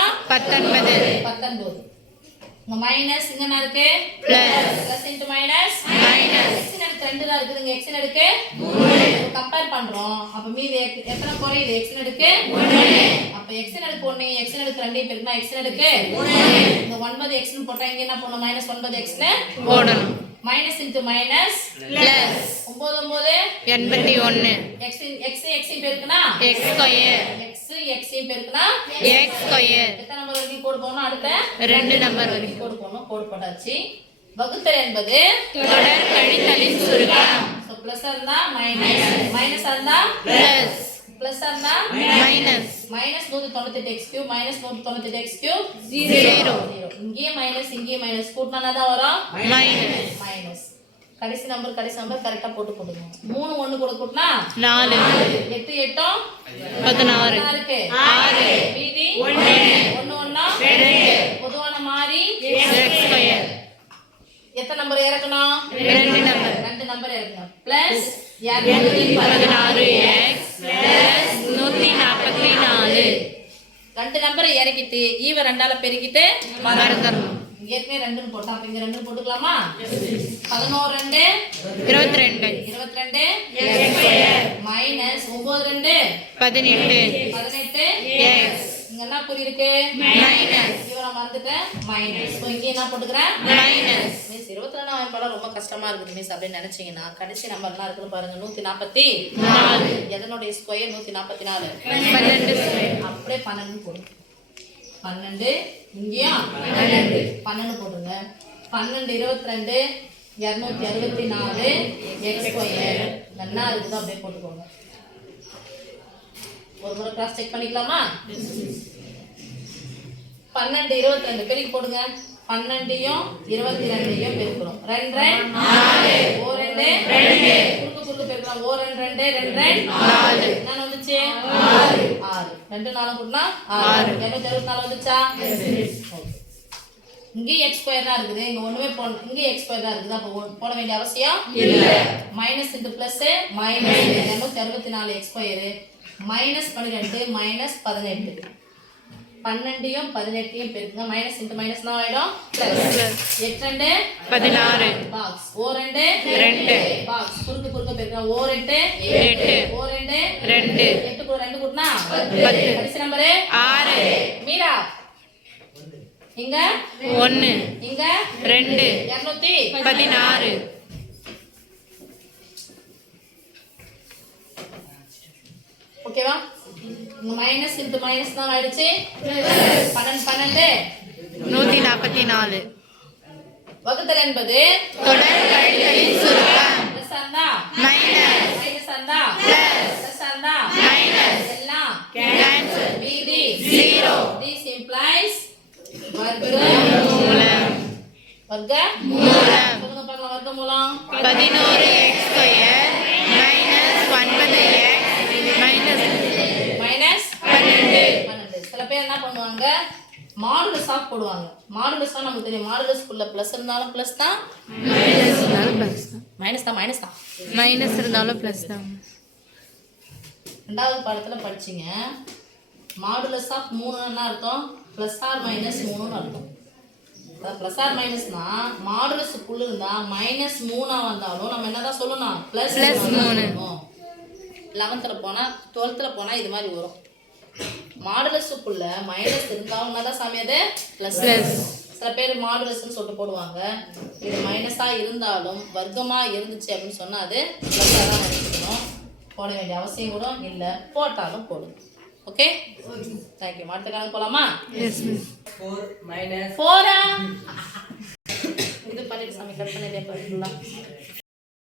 19. இங்க மைனஸ் இங்க என்ன இருக்கு பிளஸ் இன்டு மைனஸ் x ன் அடுக்கு 2 தான் இருக்குது. இங்க x ன் அடுக்கு 3 கம்பேர் பண்றோம். அப்ப மீதி எத்தனை குறையுது x ன் அடுக்கு 3. அப்ப x ன் அடுக்கு 1 x ன் அடுக்கு 2 பெருக்கினா x ன் அடுக்கு 3. இங்க 9x ன்னு போட்டா இங்க என்ன பண்ணனும் -9x ன்னு போடணும். Minus into minus plus 9 9 81 x பெருக்கினா x ஸ்கொயர் x பெருக்கினா x ஸ்கொயர். எத்தனை நம்பர் வரைக்கும் கோட் போடணும் அடுத்த 2 நம்பர் வரைக்கும் கோட் போடணும். கோட் போட்டாச்சு. வகுத்தல் என்பது தொடர் கழித்தலின் சுருக்கம். சோ பிளஸ் இருந்தா மைனஸ் மைனஸ் இருந்தா பிளஸ் பிளஸ் இருந்தா மைனஸ் -198 x³ -198 x³ 0. இங்கே மைனஸ் கூட்டினா தான் வரும் மைனஸ். கடைசி நம்பர் கரெக்ட்டா போட்டு போடுங்க. 3 1 கூட கூட்டினா 4 8 8 16 இருக்கு 6 மீதி 1 1 1 2 பொதுவான மாறி x ஸ்கொயர். எத்தனை நம்பர் இறக்கணும் 2 நம்பர் இறக்கணும். பிளஸ் 216x பிளஸ் 144 2 நம்பரை இறக்கிட்டு ஈவ 2ஆல பெருக்கிட்டு மறந்துடணும். ஏற்கனவே 2ன்னு போட்டோம். அப்ப இங்க 2 போட்டுக்கலாமா 11 2 22 x ஸ்கொயர் மைனஸ் 9 2 18 x. இங்க என்ன குறி இருக்கு மைனஸ். இவர மறந்துட்டேன் மைனஸ். சோ இங்க என்ன போட்டுக்கறேன் மைனஸ். மிஸ் 22 வாய்ப்பாடு ரொம்ப கஷ்டமா இருக்குது மிஸ் அப்படி நினைச்சீங்கன்னா கடைசி நம்பர் என்ன இருக்குன்னு பாருங்க 144. எதனுடைய ஸ்கொயர் 144 12 ஸ்கொயர். அப்படியே 12 போடுங்க. 12 இங்கேயும் 12 போடுங்க. 12 22 264 x ஸ்கொயர். நல்லா இருக்குது அப்படியே போட்டுக்கோங்க. ஒரு முறை கிராஸ் செக் பண்ணிக்கலாமா 12 22 பெருக்கி போடுங்க. 12யும் 22யும் பெருக்குறோம். 2 4 4 2 குறுக்கு பெருக்கலாம். 2 2 2 4 என்ன வந்துச்சு 6 2 4 கூட்டினா 6 264 வந்துச்சா இங்கேயும் எக்ஸ் ஸ்கொயர் தான் இருக்குது, இங்கே ஒன்றுமே இங்கேயும் எக்ஸ் ஸ்கொயர் தான் இருக்குது. அப்போ போட வேண்டிய அவசியம் இல்லை. Minus into plus minus 264 x square minus 12 minus 18. 12யும் 18யும் பெருக்குங்க. மைனஸ் இன்ட்டு மைனஸ் தான் ஆகிடும். ப்ளஸ் 8 16 பாக்ஸ் ஓ 2 பாக்ஸ் குறுக்கு பெருக்குங்க. ஓ 2 ஓ 2 8 கூட 2 கூட்டினா 10. கடைசி நம்பரு 6 மீரா இங்க 1 இங்க 2 216. 16 ஓகேவா? மைனஸ் இன்ட்டு மைனஸ் தான் ஆயிடுச்சு. 12 144 வகுத்தல் என்பது தொடர் கழித்தலின் சுருக்கம். பிளஸ் இருந்தா மைனஸ் மைனஸ் இருந்தா பிளஸ் இருந்தா மைனஸ் எல்லாம் கேன்சல். மீதி 0 this implies வர்க்க மூலம் சொல்லுங்க பார்க்கலாம். வர்க்க மூலம் 11 x square minus 9x minus minus 12. சில பேர் என்ன பண்ணுவாங்க, மாடுலஸ் ஆஃப் போடுவாங்க. மாடுலஸ் தான் நமக்கு தெரியும். மாடுலஸ்க்குள்ள ப்ளஸ் இருந்தாலும் ப்ளஸ் தான், மைனஸ் இருந்தாலும் ப்ளஸ் தான். மைனஸ் தான். மைனஸ் இருந்தாலும் ப்ளஸ் தான். 2வது பாடத்தில் படிச்சிங்க. மாடுலஸ் ஆஃப் 3 என்ன அர்த்தம்? ப்ளஸ் ஆர் மைனஸ் 3ன்னு அர்த்தம். ப்ளஸ் ஆர் மைனஸ்னா மாடுலஸுக்குள்ள இருந்தால் மைனஸ் 3 வந்தாலும் நம்ம என்ன தான் சொல்லணும்? ப்ளஸ் 3. 11th போனால் 12th போனால் இது மாதிரி வரும். மாடுலஸுக்குள்ள மைனஸ் இருந்தாலும் என்ன தான் சாமி அது? ப்ளஸ். சில பேர் மாடுலஸ்ன்னு சொல்லிட்டு போடுவாங்க. இது மைனஸாக இருந்தாலும் வர்க்கமாக இருந்துச்சு அப்படின்னு சொன்னால் அது ப்ளஸ்ஸாக தான் வச்சுக்கணும். போட வேண்டிய அவசியம் கூட இல்லை, போட்டாலும் போடும். Okay, thank you. அடுத்த கணக்கு போகலாமா? 4 minus 4 இது பண்ணிட்டு சாமி கட் பண்ணிட்டே போயிடலாம்.